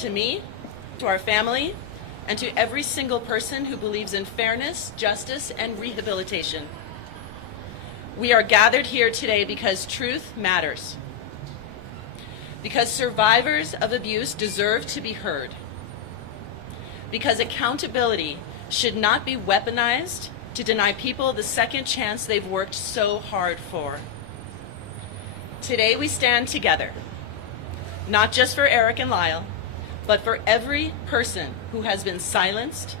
to me, to our family, and to every single person who believes in fairness, justice, and rehabilitation. We are gathered here today because truth matters. Because survivors of abuse deserve to be heard. Because accountability should not be weaponized to deny people the second chance they've worked so hard for. Today we stand together, not just for Erik and Lyle, but for every person who has been silenced,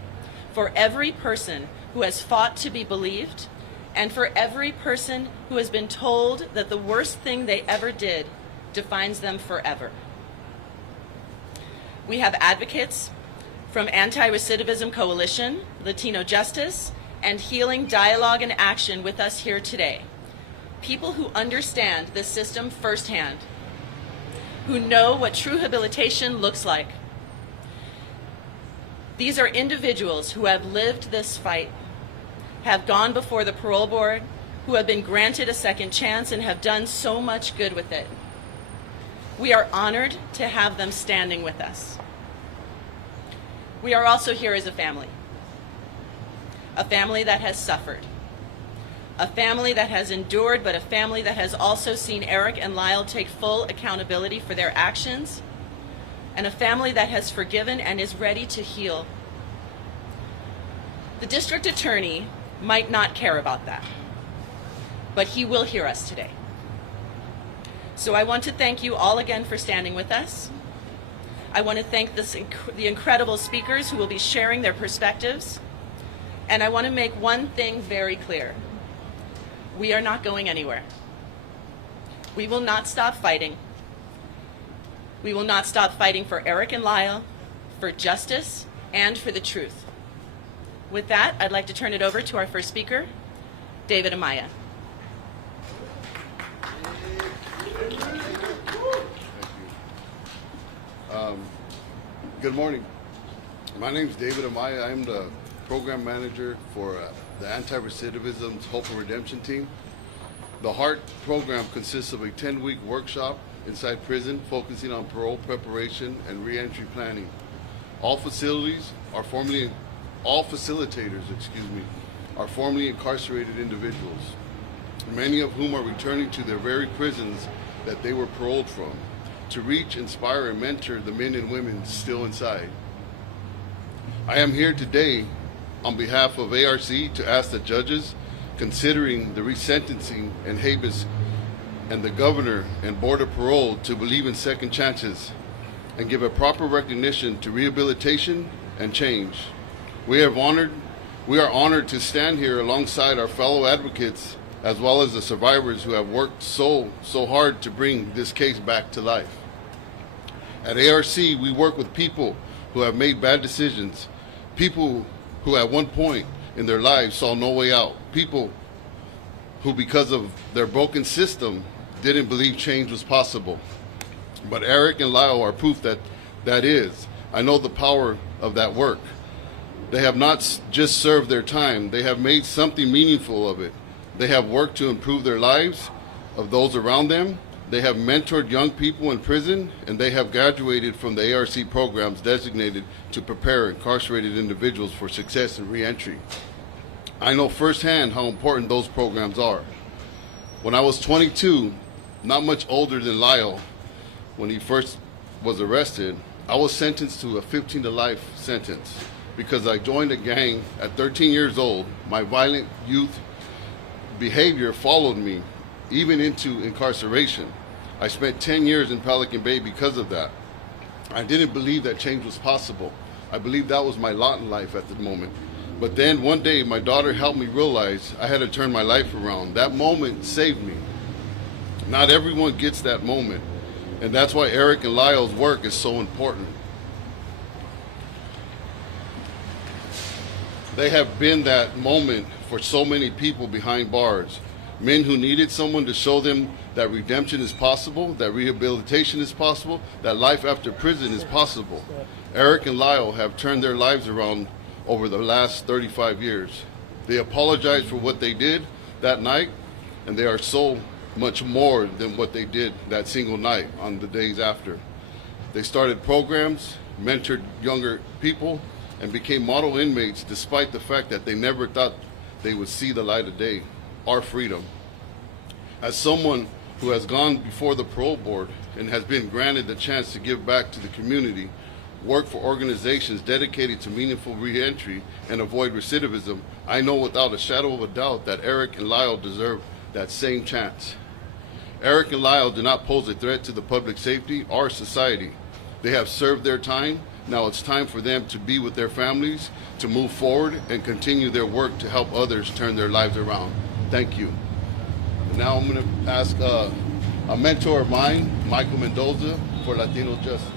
for every person who has fought to be believed, and for every person who has been told that the worst thing they ever did defines them forever. We have advocates from Anti-Recidivism Coalition, Latino Justice, and Healing Dialogue and Action with us here today. People who understand the system firsthand, who know what true rehabilitation looks like. These are individuals who have lived this fight, have gone before the parole board, who have been granted a second chance and have done so much good with it. We are honored to have them standing with us. We are also here as a family that has suffered, a family that has endured, but a family that has also seen Erik and Lyle take full accountability for their actions, and a family that has forgiven and is ready to heal. The district attorney might not care about that, but he will hear us today. So I want to thank you all again for standing with us. I want to thank the incredible speakers who will be sharing their perspectives. And I want to make one thing very clear. We are not going anywhere. We will not stop fighting. We will not stop fighting for Erik and Lyle, for justice, and for the truth. With that, I'd like to turn it over to our first speaker, David Amaya. Good morning. My name is David Amaya. I'm the program manager for the Anti-Recidivism's Hope and Redemption team. The HEART program consists of a 10-week workshop inside prison focusing on parole preparation and reentry planning. All facilitators are formerly incarcerated individuals, many of whom are returning to their very prisons that they were paroled from, to reach, inspire, and mentor the men and women still inside. I am here today on behalf of ARC to ask the judges considering the resentencing and habeas and the governor and board of parole to believe in second chances and give a proper recognition to rehabilitation and change. We are honored to stand here alongside our fellow advocates as well as the survivors who have worked so hard to bring this case back to life. At ARC, we work with people who have made bad decisions, people who at one point in their lives saw no way out, people who because of their broken system didn't believe change was possible. But Erik and Lyle are proof that that is. I know the power of that work. They have not just served their time, they have made something meaningful of it. They have worked to improve their lives of those around them. They have mentored young people in prison, and they have graduated from the ARC programs designated to prepare incarcerated individuals for success in reentry. I know firsthand how important those programs are. When I was 22, not much older than Lyle, when he first was arrested, I was sentenced to a 15 to life sentence because I joined a gang at 13 years old. My violent youth behavior followed me even into incarceration. I spent 10 years in Pelican Bay because of that. I didn't believe that change was possible. I believed that was my lot in life at the moment. But then one day my daughter helped me realize I had to turn my life around. That moment saved me. Not everyone gets that moment, and that's why Erik and Lyle's work is so important. They have been that moment for so many people behind bars. Men who needed someone to show them that redemption is possible, that rehabilitation is possible, that life after prison is possible. Erik and Lyle have turned their lives around over the last 35 years. They apologize for what they did that night, and they are so much more than what they did that single night on the days after. They started programs, mentored younger people, and became model inmates despite the fact that they never thought they would see the light of day, our freedom. As someone who has gone before the parole board and has been granted the chance to give back to the community, work for organizations dedicated to meaningful reentry and avoid recidivism, I know without a shadow of a doubt that Erik and Lyle deserve that same chance. Erik and Lyle do not pose a threat to the public safety or society. They have served their time. Now it's time for them to be with their families, to move forward and continue their work to help others turn their lives around. Thank you. And now I'm going to ask a mentor of mine, Michael Mendoza, for Latino Justice.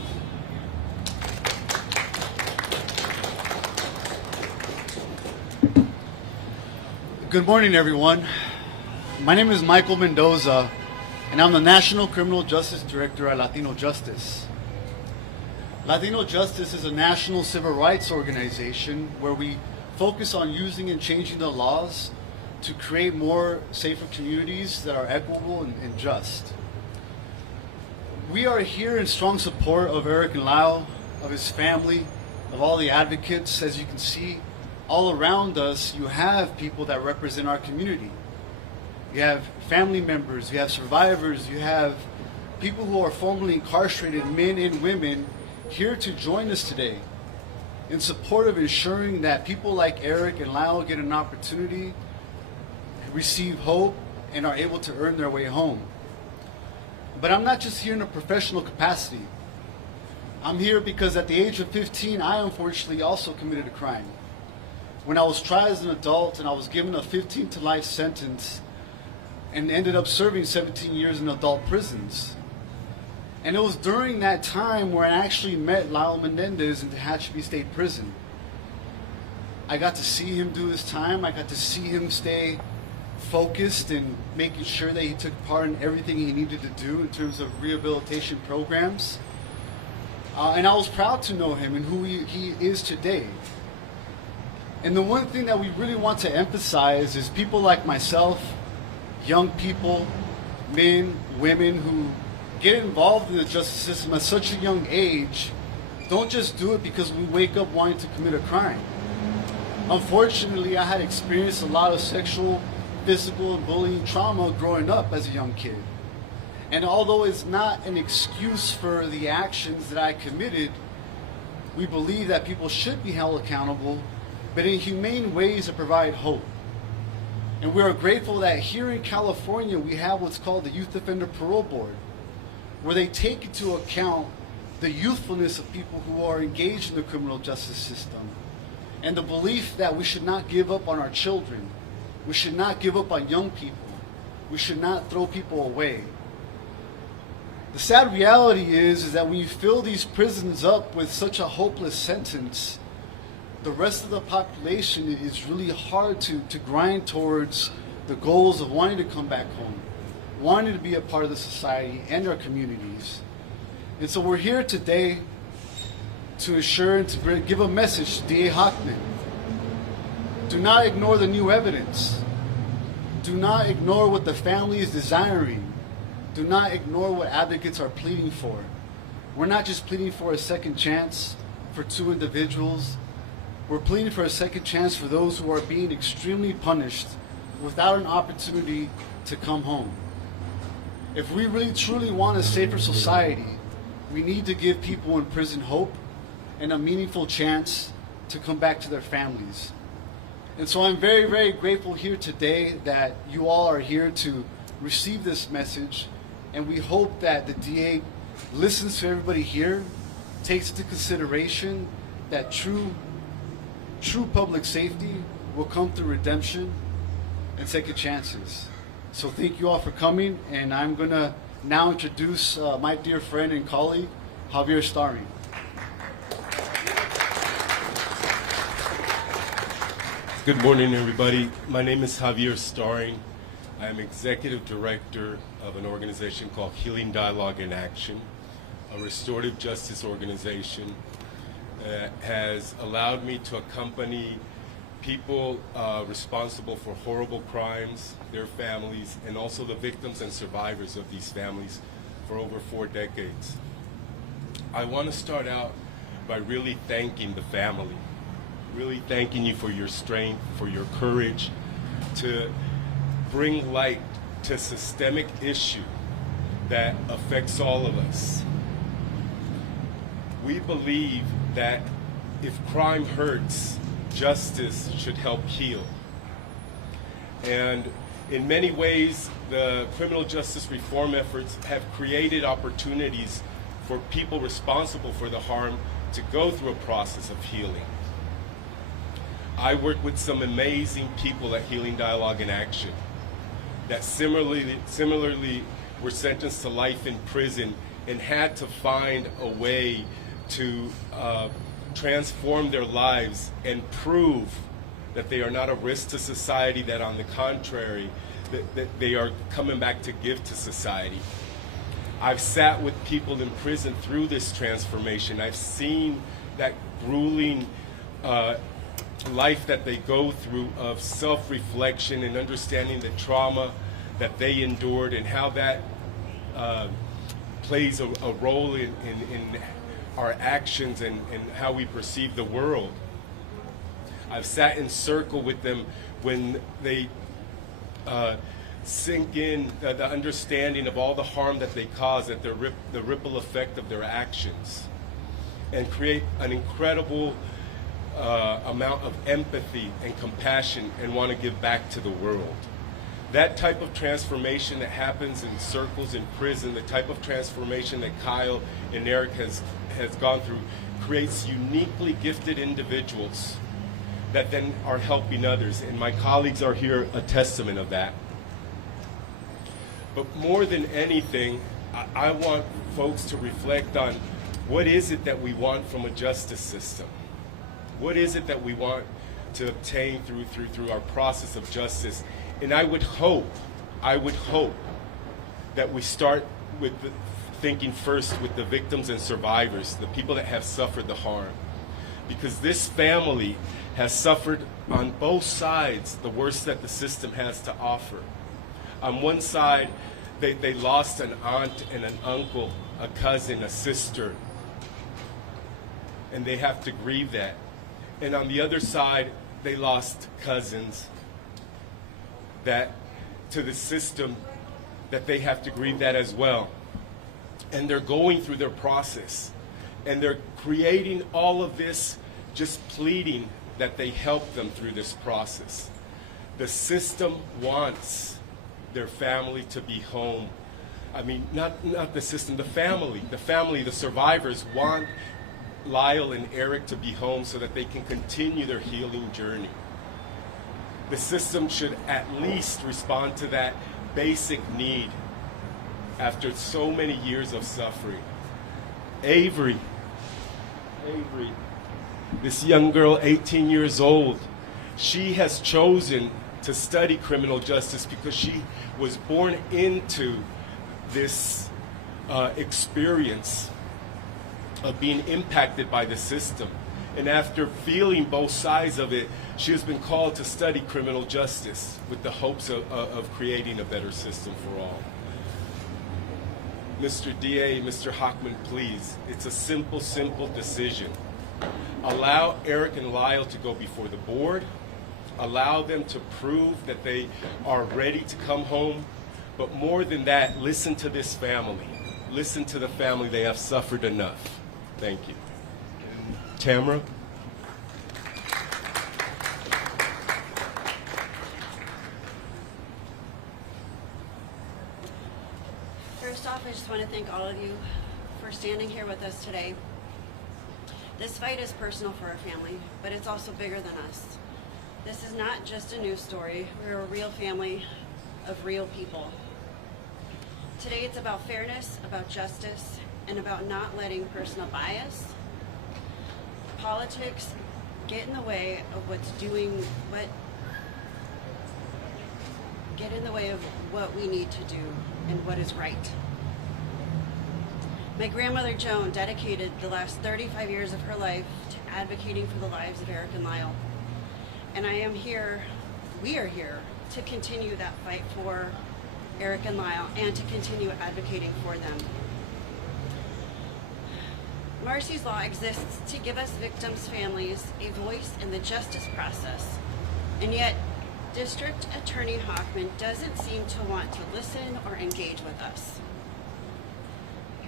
Good morning, everyone. My name is Michael Mendoza, and I'm the National Criminal Justice Director at Latino Justice. Latino Justice is a national civil rights organization where we focus on using and changing the laws to create more safer communities that are equitable and just. We are here in strong support of Erik and Lyle, of his family, of all the advocates. As you can see, all around us, you have people that represent our community. You have family members, you have survivors, you have people who are formerly incarcerated, men and women, here to join us today in support of ensuring that people like Erik and Lyle get an opportunity, receive hope, and are able to earn their way home. But I'm not just here in a professional capacity. I'm here because at the age of 15, I unfortunately also committed a crime. When I was tried as an adult and I was given a 15 to life sentence and ended up serving 17 years in adult prisons. And it was during that time where I actually met Lyle Menendez in Tehachapi State Prison. I got to see him do his time. I got to see him stay focused and making sure that he took part in everything he needed to do in terms of rehabilitation programs. And I was proud to know him and who he is today. And the one thing that we really want to emphasize is people like myself, young people, men, women who get involved in the justice system at such a young age, don't just do it because we wake up wanting to commit a crime. Unfortunately, I had experienced a lot of sexual, physical, and bullying trauma growing up as a young kid. And although it's not an excuse for the actions that I committed, we believe that people should be held accountable, but in humane ways that provide hope. And we are grateful that here in California we have what's called the Youth Offender Parole Board, where they take into account the youthfulness of people who are engaged in the criminal justice system and the belief that we should not give up on our children. We should not give up on young people. We should not throw people away. The sad reality is that when you fill these prisons up with such a hopeless sentence, the rest of the population is really hard to grind towards the goals of wanting to come back home, wanting to be a part of the society and our communities. And so we're here today to ensure and to give a message to D.A. Hockman. Do not ignore the new evidence. Do not ignore what the family is desiring. Do not ignore what advocates are pleading for. We're not just pleading for a second chance for two individuals. We're pleading for a second chance for those who are being extremely punished without an opportunity to come home. If we really truly want a safer society, we need to give people in prison hope and a meaningful chance to come back to their families. And so I'm very, very grateful here today that you all are here to receive this message, and we hope that the DA listens to everybody here, takes into consideration that true public safety will come through redemption and second chances. So thank you all for coming, and I'm going to now introduce my dear friend and colleague, Javier Starring. Good morning, everybody. My name is Javier Starring. I am Executive Director of an organization called Healing Dialogue in Action, a restorative justice organization that has allowed me to accompany people responsible for horrible crimes, their families, and also the victims and survivors of these families for over 4 decades. I want to start out by really thanking the family, really thanking you for your strength, for your courage to bring light to a systemic issue that affects all of us. We believe that if crime hurts, justice should help heal. And in many ways, the criminal justice reform efforts have created opportunities for people responsible for the harm to go through a process of healing. I work with some amazing people at Healing Dialogue in Action that similarly were sentenced to life in prison and had to find a way to transform their lives and prove that they are not a risk to society, that on the contrary, that they are coming back to give to society. I've sat with people in prison through this transformation. I've seen that grueling life that they go through of self-reflection and understanding the trauma that they endured and how that plays a role in our actions and how we perceive the world. I've sat in circle with them when they sink in the understanding of all the harm that they cause, at the ripple effect of their actions, and create an incredible amount of empathy and compassion and want to give back to the world. That type of transformation that happens in circles in prison, the type of transformation that Kyle and Erik has gone through, creates uniquely gifted individuals that then are helping others. And my colleagues are here a testament of that. But more than anything, I want folks to reflect on what is it that we want from a justice system? What is it that we want to obtain through our process of justice? And I would hope that we start with thinking first with the victims and survivors, the people that have suffered the harm. Because this family has suffered on both sides the worst that the system has to offer. On one side, they lost an aunt and an uncle, a cousin, a sister, and they have to grieve that. And on the other side, they lost cousins that to the system that they have to grieve that as well. And they're going through their process. And they're creating all of this, just pleading that they help them through this process. The system wants their family to be home. I mean, not the system, the family, the survivors want Lyle and Erik to be home so that they can continue their healing journey. The system should at least respond to that basic need after so many years of suffering. Avery, this young girl, 18 years old, she has chosen to study criminal justice because she was born into this experience of being impacted by the system. And after feeling both sides of it, she has been called to study criminal justice with the hopes of creating a better system for all. Mr. DA, Mr. Hockman, please, it's a simple decision. Allow Erik and Lyle to go before the board. Allow them to prove that they are ready to come home. But more than that, listen to this family. Listen to the family. They have suffered enough. Thank you. Tamara? First off, I just want to thank all of you for standing here with us today. This fight is personal for our family, but it's also bigger than us. This is not just a news story. We're a real family of real people. Today it's about fairness, about justice, and about not letting personal bias, politics get in the way of what we need to do and what is right. My grandmother Joan dedicated the last 35 years of her life to advocating for the lives of Erik and Lyle. And we are here to continue that fight for Erik and Lyle and to continue advocating for them. Marcy's Law exists to give us victims' families a voice in the justice process, and yet District Attorney Hochman doesn't seem to want to listen or engage with us.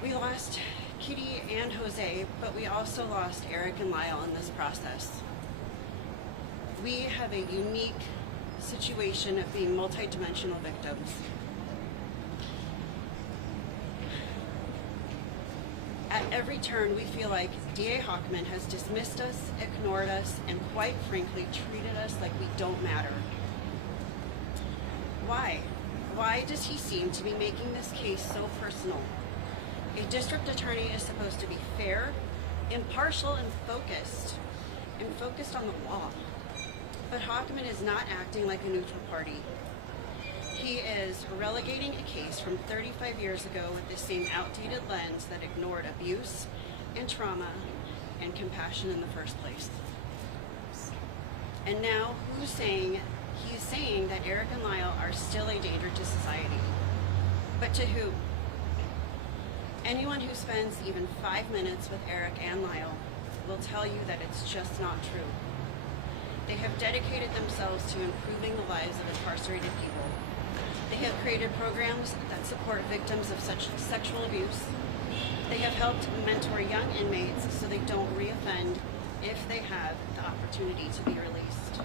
We lost Kitty and Jose, but we also lost Erik and Lyle in this process. We have a unique situation of being multidimensional victims. At every turn, we feel like DA Hochman has dismissed us, ignored us, and quite frankly, treated us like we don't matter. Why? Why does he seem to be making this case so personal? A district attorney is supposed to be fair, impartial, and focused on the law. But Hochman is not acting like a neutral party. He is relegating a case from 35 years ago with the same outdated lens that ignored abuse and trauma and compassion in the first place. And now he's saying that Erik and Lyle are still a danger to society. But to who? Anyone who spends even 5 minutes with Erik and Lyle will tell you that it's just not true. They have dedicated themselves to improving the lives of incarcerated people. They have created programs that support victims of such sexual abuse. They have helped mentor young inmates so they don't reoffend if they have the opportunity to be released.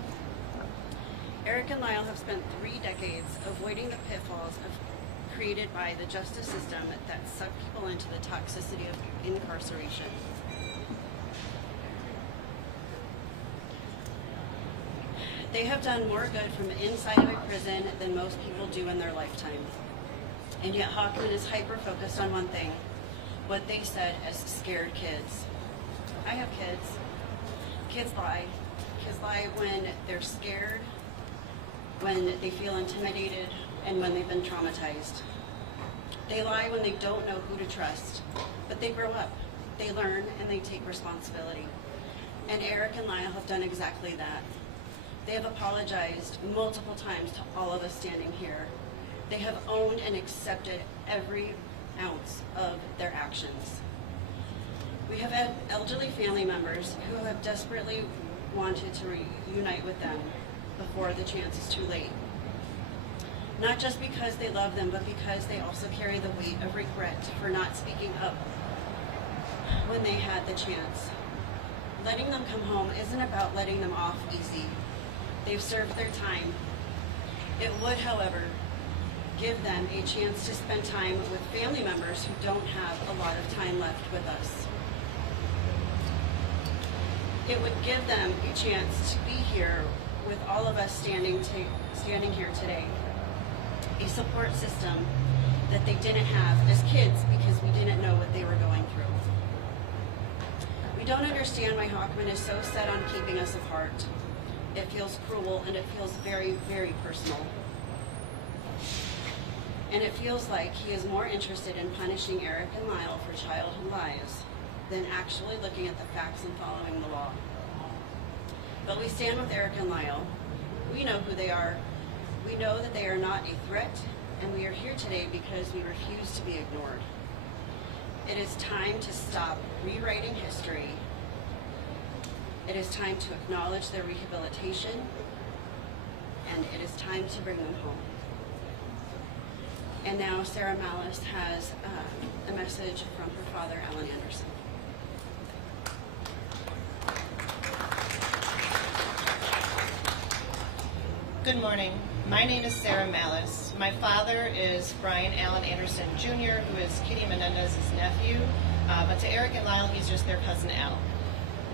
Erik and Lyle have spent 3 decades avoiding the pitfalls created by the justice system that suck people into the toxicity of incarceration. They have done more good from the inside of a prison than most people do in their lifetime. And yet Hochman is hyper-focused on one thing, what they said as scared kids. I have kids. Kids lie. Kids lie when they're scared, when they feel intimidated, and when they've been traumatized. They lie when they don't know who to trust, but they grow up. They learn and they take responsibility. And Erik and Lyle have done exactly that. They have apologized multiple times to all of us standing here. They have owned and accepted every ounce of their actions. We have had elderly family members who have desperately wanted to reunite with them before the chance is too late. Not just because they love them, but because they also carry the weight of regret for not speaking up when they had the chance. Letting them come home isn't about letting them off easy. They've served their time. It would, however, give them a chance to spend time with family members who don't have a lot of time left with us. It would give them a chance to be here with all of us standing here today. A support system that they didn't have as kids because we didn't know what they were going through. We don't understand why Hochman is so set on keeping us apart. It feels cruel and it feels very, very personal. And it feels like he is more interested in punishing Erik and Lyle for childhood lies than actually looking at the facts and following the law. But we stand with Erik and Lyle. We know who they are. We know that they are not a threat, and we are here today because we refuse to be ignored. It is time to stop rewriting history. It is time to acknowledge their rehabilitation, and it is time to bring them home. And now Sarah Malice has a message from her father, Alan Anderson. Good morning. My name is Sarah Malice. My father is Brian Allen Anderson Jr., who is Kitty Menendez's nephew, but to Erik and Lyle, he's just their cousin Al.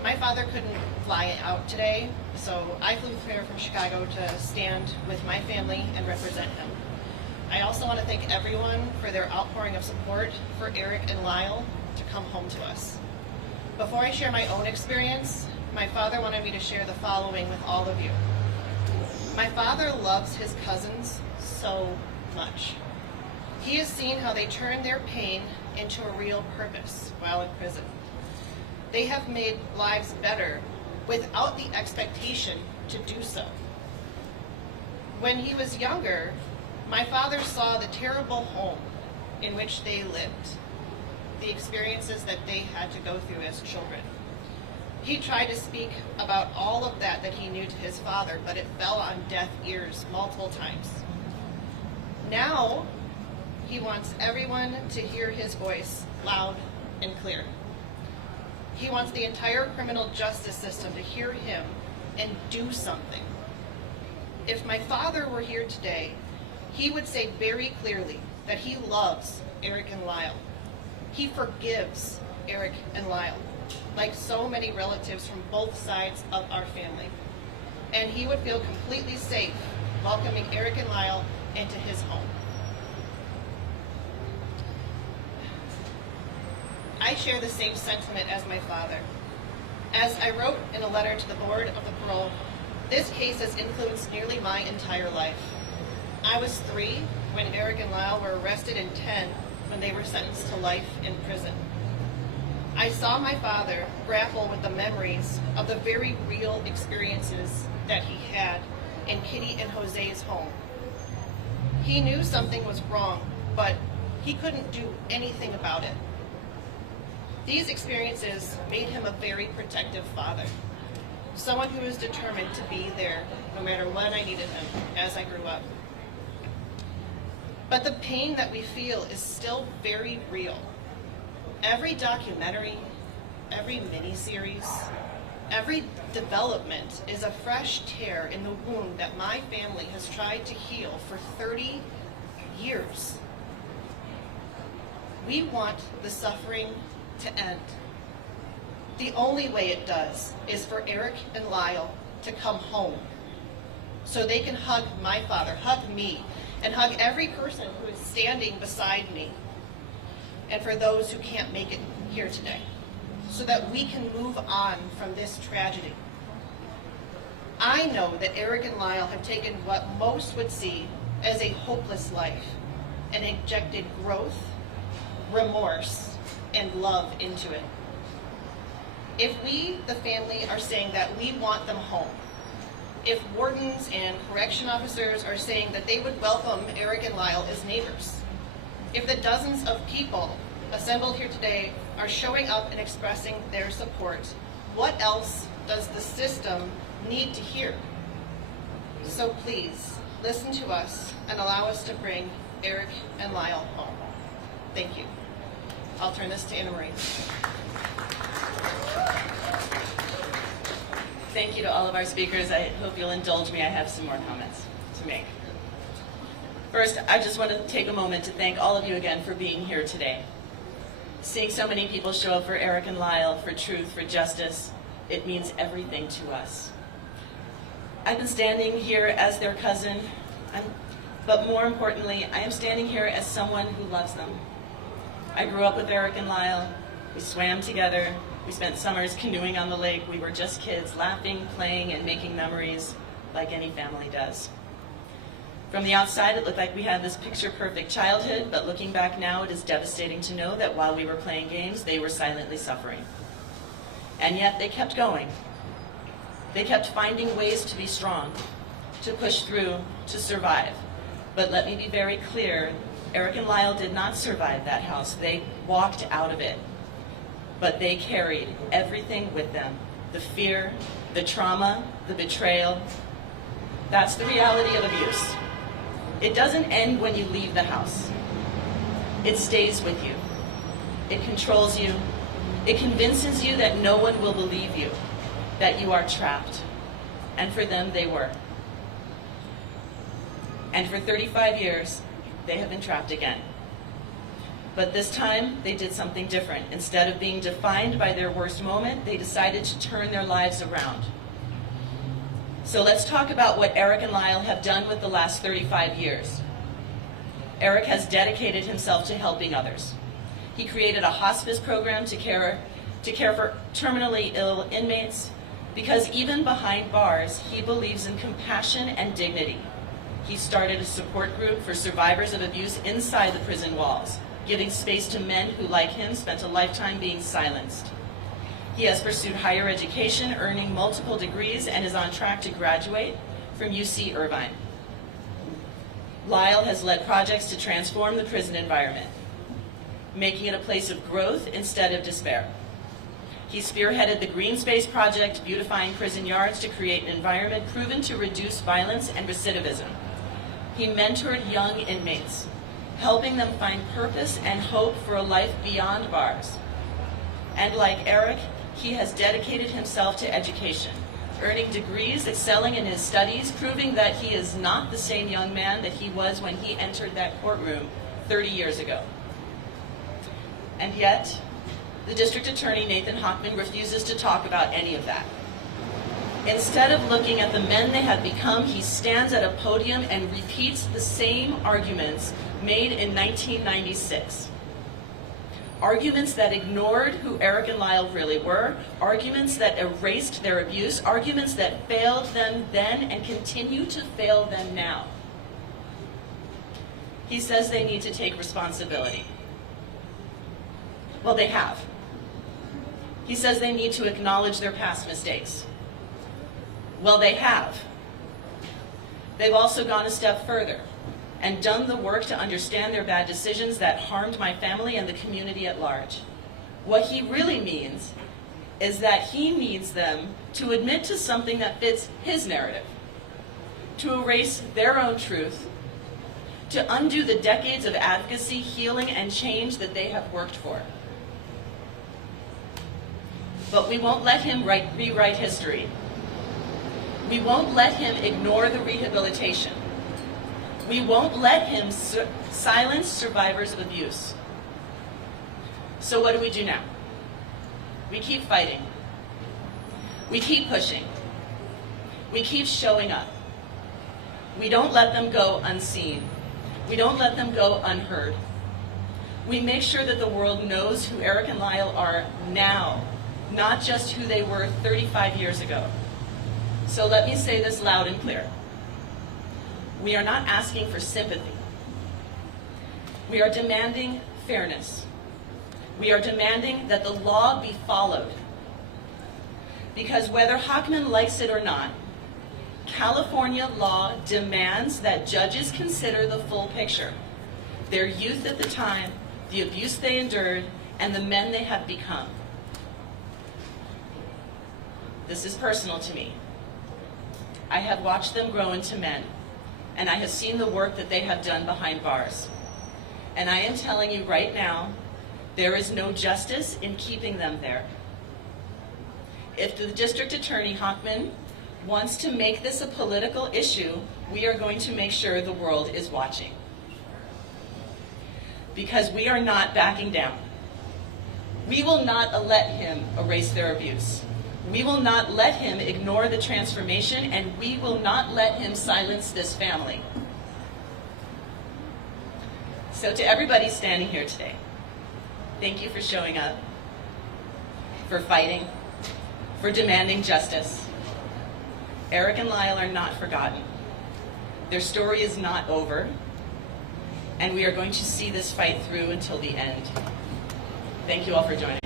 My father couldn't fly out today, so I flew here from Chicago to stand with my family and represent him. I also want to thank everyone for their outpouring of support for Erik and Lyle to come home to us. Before I share my own experience, my father wanted me to share the following with all of you. My father loves his cousins so much. He has seen how they turn their pain into a real purpose while in prison. They have made lives better without the expectation to do so. When he was younger, my father saw the terrible home in which they lived. the experiences that they had to go through as children. He tried to speak about all of that he knew to his father, but it fell on deaf ears multiple times. Now, he wants everyone to hear his voice loud and clear. He wants the entire criminal justice system to hear him and do something. If my father were here today, he would say very clearly that he loves Erik and Lyle. He forgives Erik and Lyle, like so many relatives from both sides of our family. And he would feel completely safe welcoming Erik and Lyle into his home. I share the same sentiment as my father. As I wrote in a letter to the board of the parole, this case has influenced nearly my entire life. I was 3 when Erik and Lyle were arrested and 10 when they were sentenced to life in prison. I saw my father grapple with the memories of the very real experiences that he had in Kitty and Jose's home. He knew something was wrong, but he couldn't do anything about it. These experiences made him a very protective father, someone who was determined to be there no matter when I needed him as I grew up. But the pain that we feel is still very real. Every documentary, every miniseries, every development is a fresh tear in the wound that my family has tried to heal for 30 years. We want the suffering to end. The only way it does is for Erik and Lyle to come home so they can hug my father, hug me, and hug every person who is standing beside me, and for those who can't make it here today, so that we can move on from this tragedy. I know that Erik and Lyle have taken what most would see as a hopeless life and injected growth, remorse, and love into it. If we, the family, are saying that we want them home, if wardens and correction officers are saying that they would welcome Erik and Lyle as neighbors, if the dozens of people assembled here today are showing up and expressing their support, what else does the system need to hear? So please, listen to us and allow us to bring Erik and Lyle home. Thank you. I'll turn this to Anna Marie. Thank you to all of our speakers. I hope you'll indulge me. I have some more comments to make. First, I just want to take a moment to thank all of you again for being here today. Seeing so many people show up for Erik and Lyle, for truth, for justice, it means everything to us. I've been standing here as their cousin, but more importantly, I am standing here as someone who loves them. I grew up with Erik and Lyle. We swam together. We spent summers canoeing on the lake. We were just kids, laughing, playing, and making memories like any family does. From the outside, it looked like we had this picture-perfect childhood, but looking back now, it is devastating to know that while we were playing games, they were silently suffering. And yet, they kept going. They kept finding ways to be strong, to push through, to survive. But let me be very clear, Erik and Lyle did not survive that house. They walked out of it. But they carried everything with them. The fear, the trauma, the betrayal. That's the reality of abuse. It doesn't end when you leave the house. It stays with you. It controls you. It convinces you that no one will believe you, that you are trapped. And for them, they were. And for 35 years, they have been trapped again. But this time, they did something different. Instead of being defined by their worst moment, they decided to turn their lives around. So let's talk about what Erik and Lyle have done with the last 35 years. Erik has dedicated himself to helping others. He created a hospice program to care for terminally ill inmates, because even behind bars, he believes in compassion and dignity. He started a support group for survivors of abuse inside the prison walls, giving space to men who, like him, spent a lifetime being silenced. He has pursued higher education, earning multiple degrees, and is on track to graduate from UC Irvine. Lyle has led projects to transform the prison environment. making it a place of growth instead of despair. He spearheaded the Green Space Project, beautifying prison yards to create an environment proven to reduce violence and recidivism. He mentored young inmates, helping them find purpose and hope for a life beyond bars. And like Erik, he has dedicated himself to education, earning degrees, excelling in his studies, proving that he is not the same young man that he was when he entered that courtroom 30 years ago. And yet, the District Attorney, Nathan Hochman, refuses to talk about any of that. Instead of looking at the men they have become, he stands at a podium and repeats the same arguments made in 1996. Arguments that ignored who Erik and Lyle really were, arguments that erased their abuse, arguments that failed them then and continue to fail them now. He says they need to take responsibility. Well, they have. He says they need to acknowledge their past mistakes. Well, they have. They've also gone a step further and done the work to understand their bad decisions that harmed my family and the community at large. What he really means is that he needs them to admit to something that fits his narrative, to erase their own truth, to undo the decades of advocacy, healing, and change that they have worked for. But we won't let him rewrite history. We won't let him ignore the rehabilitation. We won't let him silence survivors of abuse. So what do we do now? We keep fighting. We keep pushing. We keep showing up. We don't let them go unseen. We don't let them go unheard. We make sure that the world knows who Erik and Lyle are now, not just who they were 35 years ago. So let me say this loud and clear. We are not asking for sympathy. We are demanding fairness. We are demanding that the law be followed. Because whether Hochman likes it or not, California law demands that judges consider the full picture, their youth at the time, the abuse they endured, and the men they have become. This is personal to me. I have watched them grow into men, and I have seen the work that they have done behind bars. And I am telling you right now, there is no justice in keeping them there. If the District Attorney, Hochman, wants to make this a political issue, we are going to make sure the world is watching. Because we are not backing down. We will not let him erase their abuse. We will not let him ignore the transformation, and we will not let him silence this family. So to everybody standing here today, thank you for showing up, for fighting, for demanding justice. Erik and Lyle are not forgotten. Their story is not over, and we are going to see this fight through until the end. Thank you all for joining.